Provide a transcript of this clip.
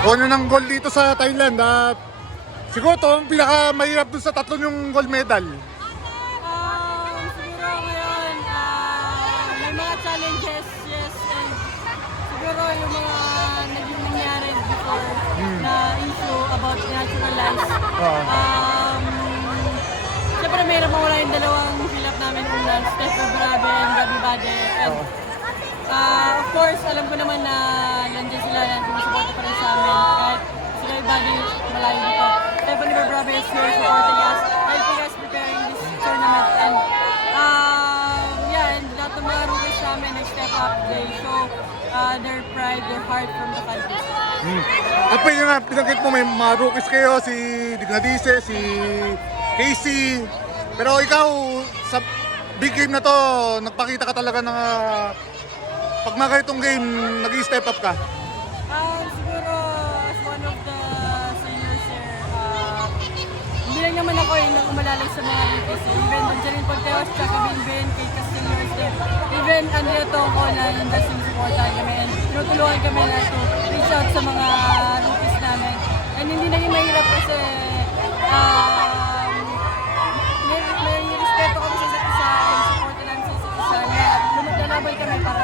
Ano ng goal dito sa Thailand at siguro to ang pinakamahirap dun sa tatlo yung gold medal. Siguro ngayon, may mga challenges, yes, and siguro yung mga naging nangyari before na issue about naturalize. Siyempre mayroon mawala yung dalawang fill-up namin una, Steph Grabe and Gabi Bade. And, of course, alam ko naman na nandiyan sila na sumusuporta pa rin sa amin. Kahit sila yung body malayo dito. Stephanie Grabe is here supporting us, helping us preparing this tournament. And and lahat ng mga rookies namin nag-step up. They show their pride, their heart from the country. At pwede nga, pinagkit mo may mga rookies kayo, si Dignadice, si Casey. Pero ikaw, sa big game na to, nagpakita ka talaga na pag mga ganitong game, nag-step up ka. Siguro, as one of the seniors here, hindi lang naman ako yung umalalag sa mga rookies. Even Benjamin Ponteos, tsaka Binbin, kay seniors din. Even Andrea Tongko na nandun sinusuportahan kami. And tinutulungan kami na to reach out sa mga rookies namin. And hindi naging mahirap kasi may respeto kami sa isa't isa and supportan namin sa isa't isa. Lumaglalaban kami para